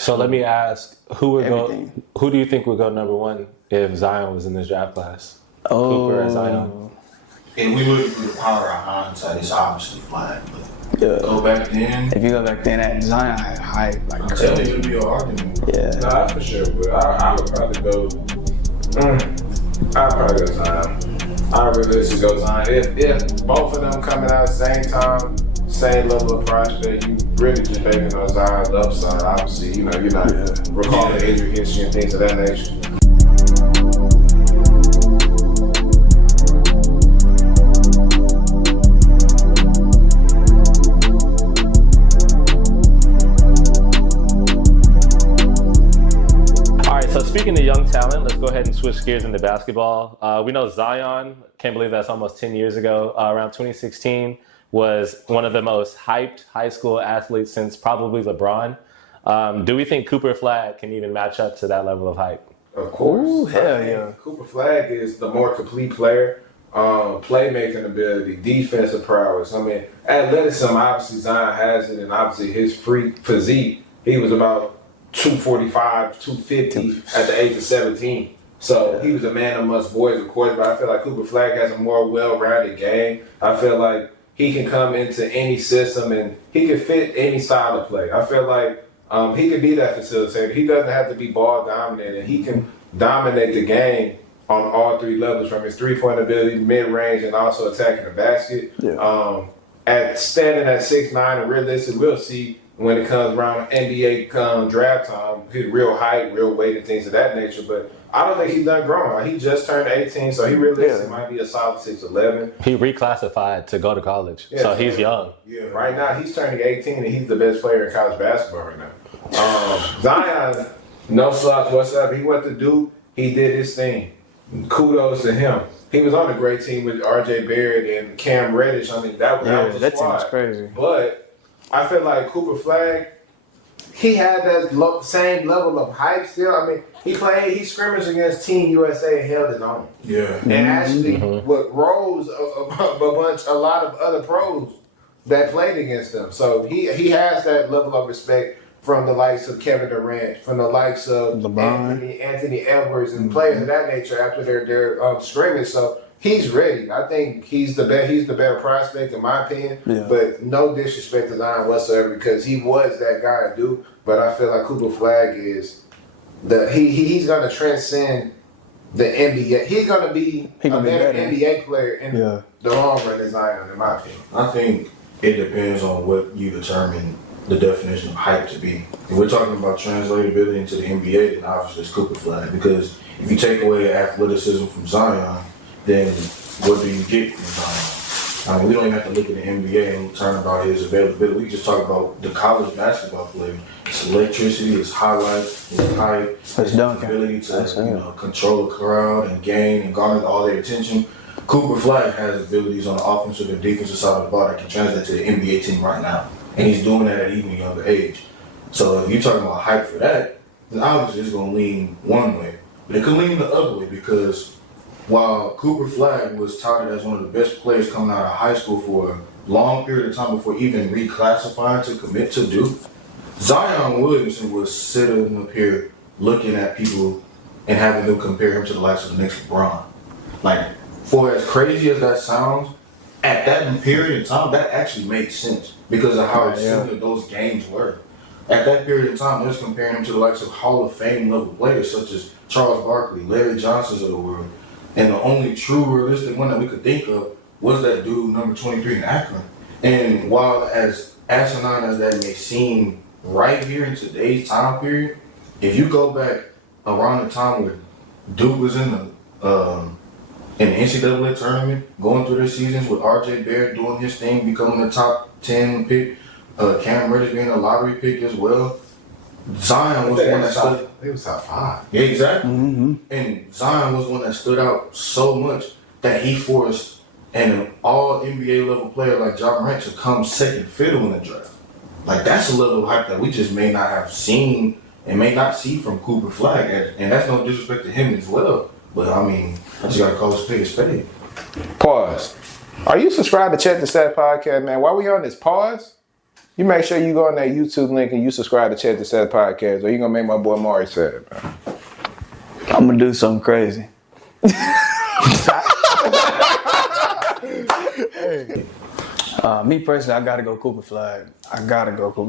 So let me ask, who Everything. do you think would go number one if Zion was in this draft class? Oh. Cooper or Zion? And we look through the power of hindsight, it's obviously Flagg. But Yeah. go back then, If you go back then, that Zion had hype like I'm telling crazy. you, it'll be an argument. Yeah. Nah, for sure. But I would probably go. I'd probably go Zion. I really should go Zion. If both of them coming out at the same time, same level of prospect, you really just banking on Zion's upside. Obviously, you're not recalling injury history and things of that nature. So speaking of young talent, let's go ahead and switch gears into basketball. We know Zion, can't believe that's almost 10 years ago, around 2016, was one of the most hyped high school athletes since probably LeBron. Do we think Cooper Flagg can even match up to that level of hype? Of course. Ooh, hell yeah. Cooper Flagg is the more complete player. Playmaking ability, defensive prowess. I mean, athleticism, obviously Zion has it, and obviously his freak physique, he was about 245, 250 at the age of 17. So he was a man amongst boys, of course, but I feel like Cooper Flagg has a more well-rounded game. I feel like he can come into any system and he can fit any style of play. I feel like he can be that facilitator. He doesn't have to be ball dominant, and he can dominate the game on all three levels, from his three-point ability, mid-range, and also attacking the basket. Yeah. At standing at 6'9", and realistic, we'll see when it comes around NBA draft time, his real height, real weight, and things of that nature. But I don't think he's done growing. He just turned 18, so he realistically might be a solid 6'11". He reclassified to go to college, Yeah, so he's young. Yeah, right now he's turning 18, and he's the best player in college basketball right now. Zion, no slouch whatsoever. He went to Duke. He did his thing. Kudos to him. He was on a great team with R.J. Barrett and Cam Reddish. I mean, that was a that team squad. was crazy. But I feel like Cooper Flagg, he had that same level of hype still. I mean, he scrimmaged against Team USA and held his own. Yeah. And actually, what rose a lot of other pros that played against him. So he has that level of respect from the likes of Kevin Durant, from the likes of LeBron. Anthony Edwards, and players of that nature after their scrimmage. So he's ready. I think he's the better prospect in my opinion. Yeah. But no disrespect to Zion whatsoever, because he was that guy to do. But I feel like Cooper Flagg is he's gonna transcend the NBA. He's gonna be a better NBA player in the long run than Zion, in my opinion. I think it depends on what you determine the definition of hype to be. If we're talking about translatability into the NBA, then obviously it's Cooper Flagg. Because if you take away athleticism from Zion, then what do you get from Zion? I mean, we don't even have to look at the NBA and turn about his availability. We can just talk about the college basketball player. It's electricity, it's highlight, it's height, it's ability to control the crowd and gain and garner all their attention. Cooper Flagg has abilities on the offensive and defensive side of the ball that can translate to the NBA team right now. And he's doing that at even a younger age. So if you're talking about hype for that, then obviously it's going to lean one way. But it could lean the other way, because while Cooper Flagg was touted as one of the best players coming out of high school for a long period of time before even reclassifying to commit to Duke, Zion Williamson was sitting up here looking at people and having them compare him to the likes of the next LeBron. Like, for as crazy as that sounds, at that period of time, that actually made sense because of how similar those games were. At that period of time, they was comparing him to the likes of Hall of Fame level players such as Charles Barkley, Larry Johnsons of the world. And the only true realistic one that we could think of was that dude, number 23 in Akron. And while as asinine as that may seem right here in today's time period, if you go back around the time where Duke was in the NCAA tournament, going through their seasons with R.J. Barrett doing his thing, becoming a top 10 pick, Cam Reddish being a lottery pick as well. Zion was one that stood. He was top 5. Yeah, exactly. And Zion was one that stood out so much that he forced an all NBA level player like Ja Morant to come second fiddle in the draft. Like, that's a level of hype that we just may not have seen and may not see from Cooper Flagg. And that's no disrespect to him as well. But I mean, I just gotta call a spade. Pause. Are you subscribed to Check the Stat Podcast, man? While we on this pause, You make sure you go on that YouTube link and you subscribe to Chat to Set Podcast, or you gonna make my boy Omari sad, man. I'm gonna do something crazy. Me personally, I gotta go Cooper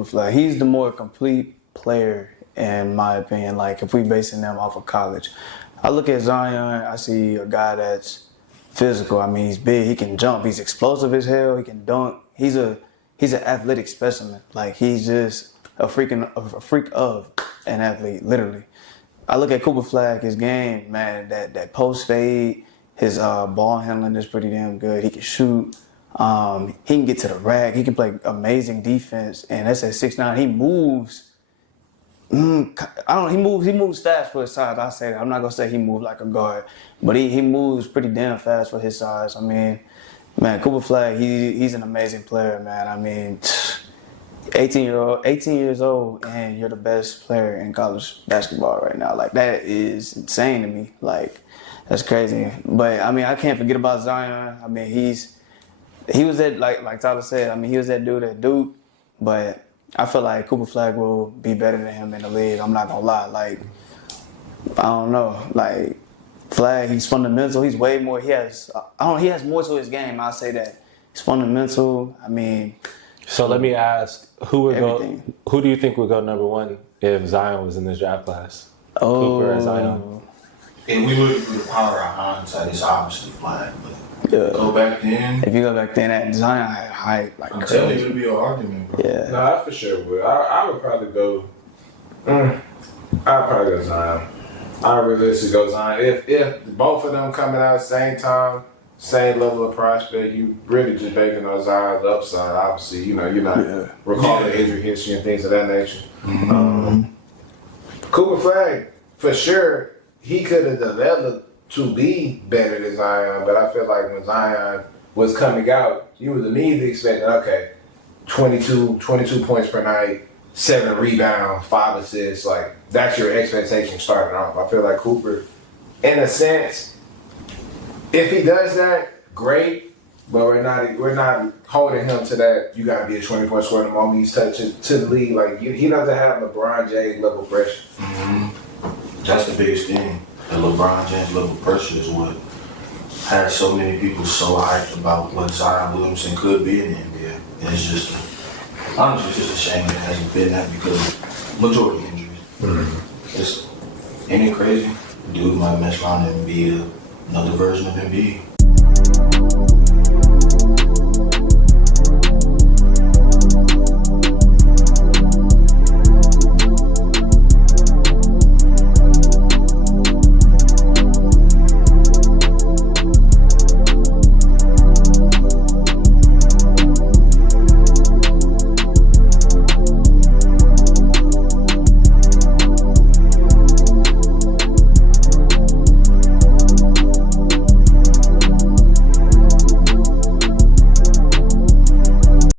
Flagg. He's the more complete player in my opinion. Like if we basing them off of college, I look at Zion. I see a guy that's physical. I mean, he's big. He can jump. He's explosive as hell. He can dunk. He's an athletic specimen. Like he's just a freak of an athlete, literally. I look at Cooper Flagg, his game, man. That post fade, his ball handling is pretty damn good. He can shoot. He can get to the rack. He can play amazing defense, and that's at 6'9". He moves. He moves fast for his size. I say that. I'm not gonna say he moves like a guard, but he moves pretty damn fast for his size. I mean, man, Cooper Flagg, he's an amazing player, man. I mean, 18 years old, and you're the best player in college basketball right now. Like that is insane to me. Like that's crazy. But I mean, I can't forget about Zion. I mean, he was that like Tyler said. I mean, he was that dude at Duke, but I feel like Cooper Flagg will be better than him in the league. I'm not gonna lie. Like, I don't know. Like, Flagg, he's fundamental. He's way more. He has more to his game. I'll say that. He's fundamental. I mean. So let me ask, who do you think would go number one if Zion was in this draft class? Cooper or Zion? If we look through the power of hindsight, it's obviously Flagg. But go back then. If you go back then, that Zion had height like I'm crazy. telling you, it'd be an argument, bro. Yeah. No, I for sure would. I would probably go. I'd probably go Zion. I realistically go Zion. If both of them coming out at the same time, same level of prospect, you really just banking on Zion's upside. Obviously, you're not recalling injury history and things of that nature. Cooper Flagg, for sure, he could have developed to be better than Zion, but I feel like when Zion was coming out, you was immediately expecting, okay, 22 points per night, 7 rebounds, 5 assists, like that's your expectation starting off. I feel like Cooper, in a sense, if he does that, great, but we're not holding him to that. You got to be a 20-point scorer the moment he's touching to the league. Like he doesn't have LeBron James level pressure. Mm-hmm. That's the biggest thing. The LeBron James level pressure is what has so many people so hyped about what Zion Williamson could be in the NBA. And it's just, honestly, it's just a shame it hasn't been that because majority injuries. Mm-hmm. Ain't it crazy? Dude might mess around and be another version of Embiid.